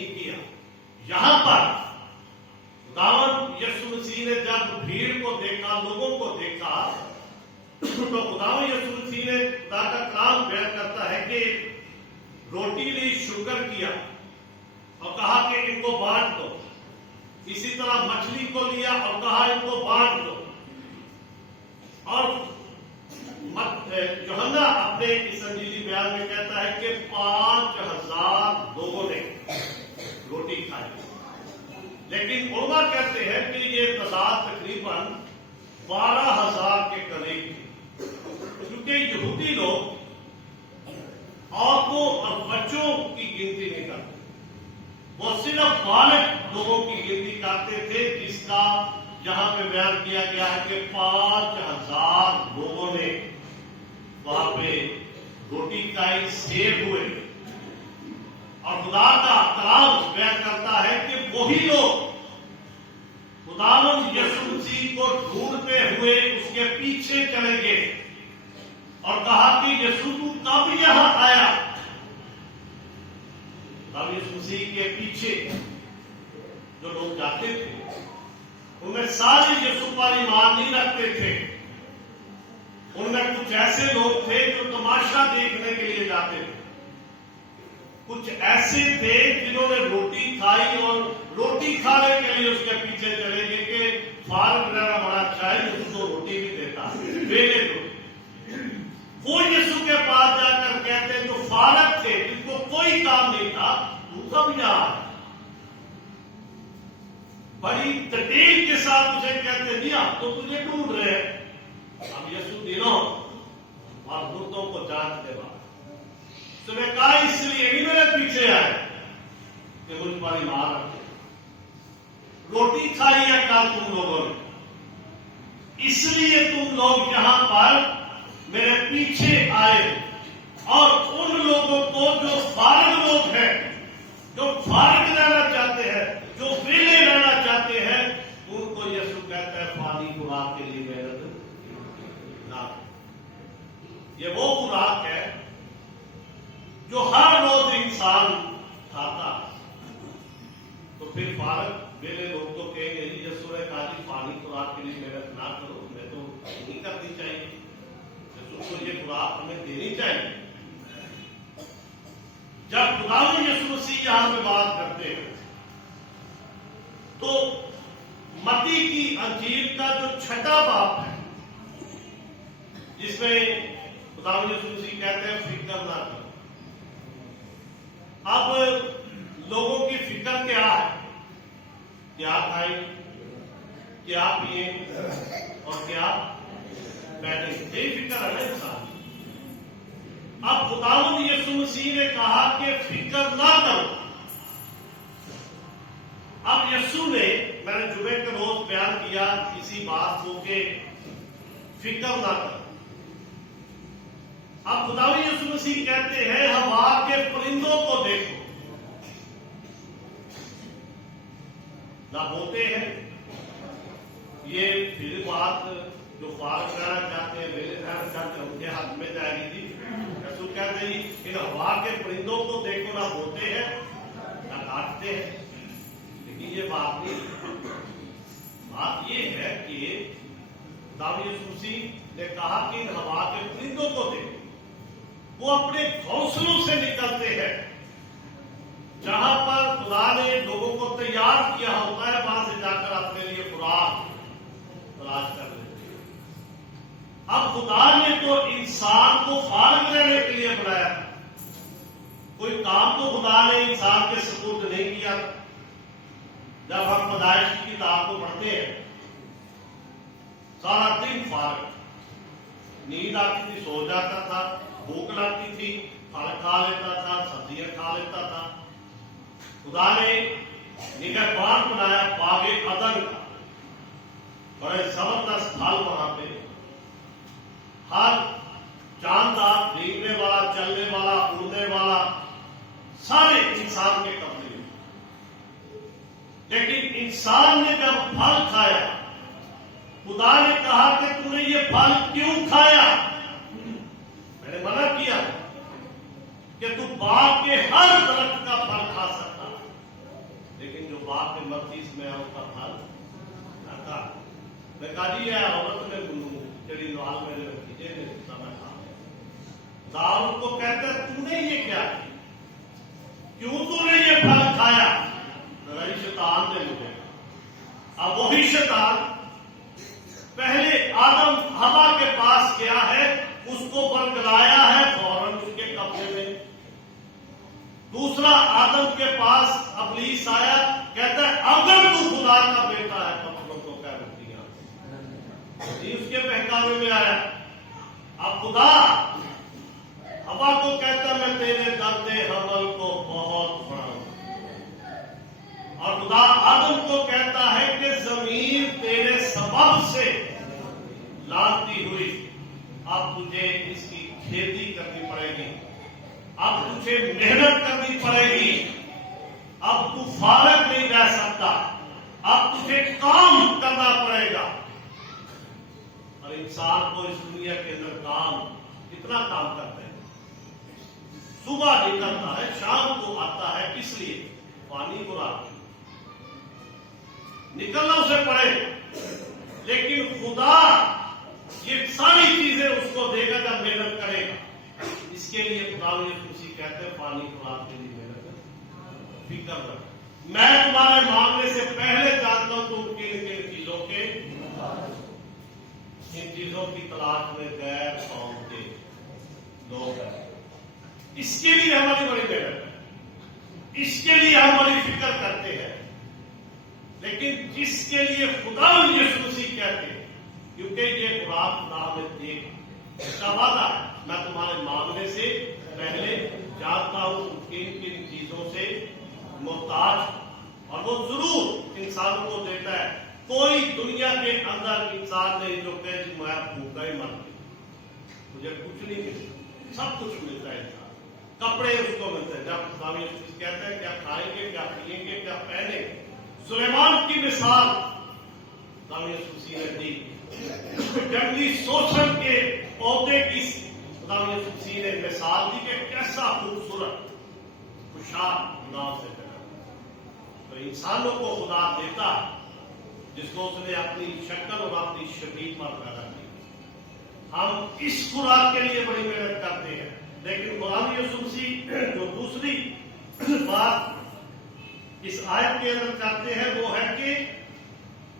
نہیں کیا. یہاں پر خداوند یسوع مسیح نے جب بھیڑ کو دیکھا، لوگوں کو دیکھا، تو خداوند یسوع مسیح نے خدا کا کلام بیان کرتا ہے کہ روٹی لی، شکر کیا اور کہا کہ ان کو بانٹ دو. اسی طرح مچھلی کو لیا اور کہا ان کو بانٹ دو. اور یوحنا اپنے اس انجیلی بیان میں کہتا ہے کہ 5000 لوگوں نے روٹی کھائی. لیکن علماء کہتے ہیں کہ یہ تعداد تقریباً 12000 کے قریب تھی، کیونکہ یہودی لوگ عورتوں اور بچوں کی گنتی نہیں کرتے، وہ صرف بالغ لوگوں کی گنتی کرتے تھے، جس کا یہاں پہ بیان کیا گیا ہے کہ 5000 لوگوں نے وہاں پہ روٹی کھائی، سیر ہوئے. اور خدا کا کلام بیان کرتا ہے کہ وہی لوگ خداوند یسوع مسیح کو ڈھونڈتے ہوئے اس کے پیچھے چلے گئے اور کہا کہ یسوع تو کب یہاں آیا. تب یسوع مسیح کے پیچھے جو لوگ جاتے تھے ان میں سارے یسوع پر ایمان نہیں رکھتے تھے. ان میں کچھ ایسے لوگ تھے جو تماشا دیکھنے کے لیے جاتے تھے، کچھ ایسے تھے جنہوں نے روٹی کھائی اور روٹی کھانے کے لیے اس کے پیچھے چلے گئے کہ فارغ رہنا بڑا اچھا ہے، اس کو روٹی بھی دیتا ویلے دو. وہ یسوع کے پاس جا کر کہتے جو فارغ تھے، جن کو کوئی کام نہیں تھا، تو کب یہاں؟ بڑی تدبیر کے ساتھ اسے کہتے نہیں، آپ تو تجھے ڈھونڈ رہے ہیں. اب یسوع دنوں اور مردوں کو جانتے بات تو نے کہا اس لیے نہیں میرے پیچھے آئے کہ مجھ پر ایمان رکھے. روٹی کھائی ہے کل تم لوگوں نے، اس لیے تم لوگ یہاں پر میرے پیچھے آئے. اور ان لوگوں کو جو فارغ لوگ ہیں، جو فارغ رہنا چاہتے ہیں، جو ویلے رہنا چاہتے ہیں، ان کو یسوع کہتا ہے فانی خوراک کے لیے محنت نہ. یہ وہ خوراک ہے جو ہر روز انسان کھاتا. تو پھر فارغ ویلے لوگ تو کہیں گے یسوع نے کہا کہ فانی خوراک کے لیے محنت نہ کرو، میں تو نہیں کرنی چاہیے، یسوع کو یہ خوراک ہمیں دینی چاہیے. جب خداوند یسوع مسیح یہاں پہ بات کرتے ہیں تو متی کی انجیل کا جو 6واں باب ہے، جس میں خداوند یسوع مسیح کہتے ہیں فکر نہ کرو. اب لوگوں کی فکر کیا ہے؟ کیا کھائیں، کیا پیئیں اور کیا پہنیں، یہی فکر ہے نا انسان. اب خداوند یسوع مسیح نے کہا کہ فکر نہ کرو. اب یسوع نے، میں نے جمعے کے روز بیان کیا اسی بات کو کہ فکر نہ کرو. اب خداوند یسوع مسیح کہتے ہیں ہوا کے پرندوں کو دیکھو، نہ ہوتے ہیں. یہ پھر بات جو فارغ رہنا چاہتے ہیں، ویلے رہنا چاہتے ہیں، ان کے حق میں جائے گی. تھی یسوع کہتے ہیں ان ہوا کے پرندوں کو دیکھو، نہ ہوتے ہیں نہ کاٹتے ہیں. لیکن یہ بات نہیں، بات یہ ہے کہ خداوند یسوع مسیح نے کہا کہ ان ہوا کے پرندوں کو دیکھو، وہ اپنے گھونسلوں سے نکلتے ہیں. جہاں پر خدا نے لوگوں کو تیار کیا ہوتا ہے، وہاں سے جا کر اپنے لیے خوراک تلاش کر لیتے ہیں. اب خدا نے تو انسان کو فارغ رہنے کے لیے بنایا، کوئی کام تو خدا نے انسان کے سپرد نہیں کیا. جب ہم پیدائش کی کتاب کو پڑھتے ہیں، سارا دن فارغ، نیند آتی تھی سو جاتا تھا، بھوک لگتی تھی پھل کھا لیتا تھا، سبزیاں کھا لیتا تھا. خدا نے نگہبان بنایا باغ عدن کا، بڑے زبردست پھل وہاں پہ، ہر جاندار، دیکھنے والا، چلنے والا، اڑنے والا، سارے انسان کے قبضے میں. لیکن انسان نے جب پھل کھایا، خدا نے کہا کہ تم نے یہ پھل کیوں کھایا؟ میں نے منع کیا کہ تم باغ کے ہر درخت کا پھل کھا سکتا، دعا کے مرضی سے میں اس کا پھل کھاتا. میں کہا جی یہ عورت نے جڑی نوال میرے بھتیجے نے میں کھا. داؤد کو کہتا ہے تو نے یہ کیا کی؟ کیوں تو نے یہ پھل کھایا؟ ذرا شیطان نے مجھے. اب وہی شیطان پہلے آدم ہوا کے پاس گیا ہے, اس کو برگلایا ہے, فوراً اس کے قبضے میں. دوسرا آدم کے پاس ابلیس آیا, کہتا ہے اگر تو خدا کا بیٹا ہے پتھروں کو کہہ روٹیاں. اس کے بہکاوے میں آیا. اب خدا ہوا کو کہتا میں تیرے درد حمل کو بہت بڑھاؤں. اور خدا آدم کو کہتا ہے کہ زمین تیرے سبب سے لانتی ہوئی, اب تجھے اس کی کھیتی کرنی پڑے گی, اب تجھے محنت کرنی پڑے گی, اب تو فارغ نہیں رہ سکتا, اب تجھے کام کرنا پڑے گا. اور انسان کو اس دنیا کے اندر کام کتنا کام کرتے ہیں. صبح نکلتا ہے, شام کو آتا ہے, کس لیے؟ پانی کو رات نکلنا اسے پڑے. لیکن خدا یہ ساری چیزیں اس کو دے گا جب محنت کرے گا. اس کے لیے خدا نے کہتے ہیں پانی کو رات کے لیے محنت فکر کر. میں تمہارے مانگنے سے پہلے جانتا ہوں تم کن کن چیزوں کے ان چیزوں کی تلاش میں غیر قوم کے لوگ ہیں. اس کے لیے ہماری بڑی محنت ہے, اس کے لیے ہم بڑی فکر کرتے ہیں. لیکن جس کے لیے خدا یسوع مسیح کہتے ہیں, کیونکہ یہ خوراک خدا نے دیکھا, اس کا وعدہ ہے میں تمہارے مانگنے سے پہلے جانتا ہوں کن کن چیزوں سے محتاج, اور وہ ضرور انسانوں کو دیتا ہے. کوئی دنیا کے اندر انسان نہیں جو کہ میں بھوکا ہی مر گئی, مجھے کچھ نہیں ملتا, سب کچھ ملتا ہے. انسان کپڑے اس کو ملتے ہیں. جب خدا یسوع کہتے ہیں کیا کھائیں گے, کیا پیئیں گے, کیا پہنیں گے. سلیمان کی مثال خدا یسوع نے دی. جنگلی سوسن کے پودے کی خدا یسوع نے مثال دی کہ کیسا خوبصورت خوشحال نام سے پیدا. تو انسانوں کو خدا دیتا ہے جس کو اس نے اپنی شکل اور اپنی شبیہ پر پیدا کیا. ہم اس خوراک کے لیے بڑی محنت کرتے ہیں. لیکن خدا یسوع مسیح جو دوسری بات اس آیت کے اندر کرتے ہیں وہ ہے کہ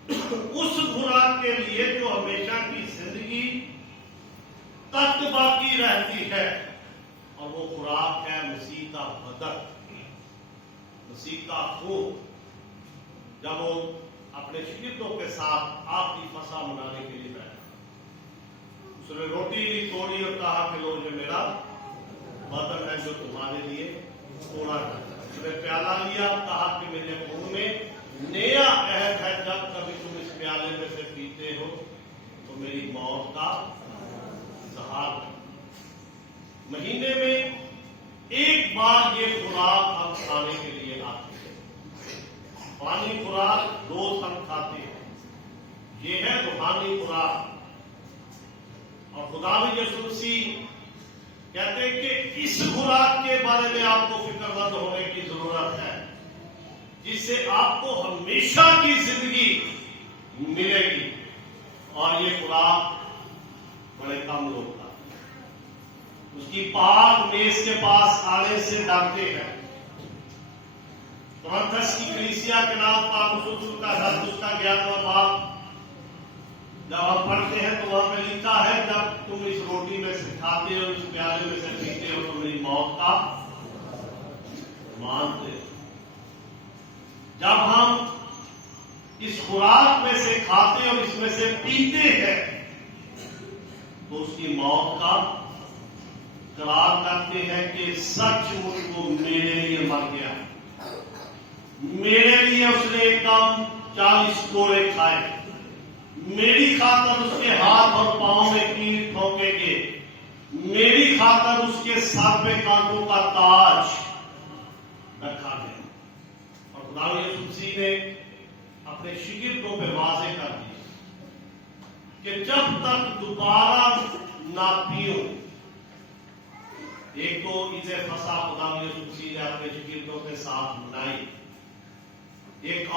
اس خوراک کے لیے جو ہمیشہ کی زندگی تک باقی رہتی ہے, اور وہ خوراک ہے مسیح کا بدن, مسیح کا خون. جب وہ اپنے شاگردوں کے ساتھ آخری فسح منانے کے لیے بیٹھا, اس نے روٹی لی, توڑی اور کہا کہ لو یہ میرا بدن ہے جو تمہارے لیے توڑا ہے. اس نے پیالہ لیا, کہا کہ میرے خون میں نیا عہد ہے, جب کبھی تم اس پیالے میں سے پیتے ہو تو میری موت کا اظہار ہے. مہینے میں ایک بار یہ خوراک ہم کھانے کے لیے آتے ہیں. پانی خوراک روز ہم کھاتے ہیں, یہ ہے روحانی خوراک. اور خدا یسوع مسیح کہتے ہیں کہ اس خوراک کے بارے میں آپ کو فکر مند ہونے کی ضرورت ہے, جس سے آپ کو ہمیشہ کی زندگی ملے گی. اور یہ خوراک بڑے کم لوگ کا اس کی پاک میز کے پاس آنے سے ڈرتے ہیں. کورنتھس کی کلیسیا کے نام پاک رسول کا حضرت اس کا 11واں باب جب ہم پڑھتے ہیں تو وہاں پہ لکھا ہے جب تم اس روٹی میں سے کھاتے ہو, اس پیالے میں سے پیتے ہو تو میری موت کا مانتے ہو. جب ہم اس خوراک میں سے کھاتے اور اس میں سے پیتے ہیں تو اس کی موت کا اقرار کرتے ہیں کہ سچ مجھ کو میرے لیے مر گیا, میرے لیے اس نے کم 40 کوڑے کھائے, میری خاطر اس کے ہاتھ اور پاؤں میں تیر ٹھوکے گئے, میری خاطر اس کے سر پہ کانٹوں کا تاج رکھا گیا. اور خدا یسوع مسیح نے اپنے شاگردوں پہ واضح کر دیا کہ جب تک دوبارہ نہ پیو. ایک تو عید فصح خدا یسوع مسیح نے اپنے شاگردوں کے ساتھ منائی, ایک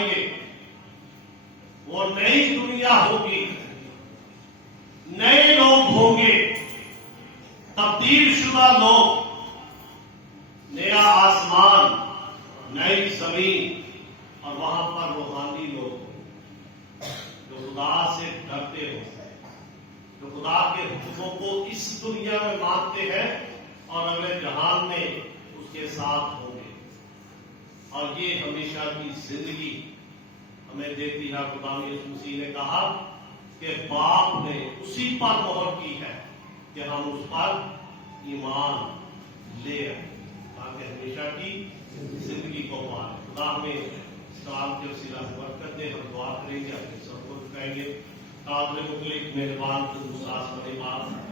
آئیں گے، وہ نئی دنیا ہوگی، نئے لوگ ہوں گے، تبدیل شدہ لوگ، نیا آسمان، نئی زمین، اور وہاں پر روحانی لوگ جو خدا سے ڈرتے ہوں، جو خدا کے حکموں کو اس دنیا میں مانتے ہیں اور اگلے جہان میں اس کے ساتھ ہوں گے۔ اور یہ ہمیشہ کی زندگی ہمیں دیتی ہے۔ خدا یسوع مسیح نے کہا کہ باپ نے اسی پر مہر کی ہے کہ ہم اس پر ایمان لے آئیں تاکہ ہمیشہ کی زندگی کو پائیں۔ خدا ہمیں اس کلام کے وسیلہ سے برکت دے۔ ہم دعا کریں گے، اپنے سب کو کہیں گے۔ قادر مطلق مہربان تو استاد بڑے بات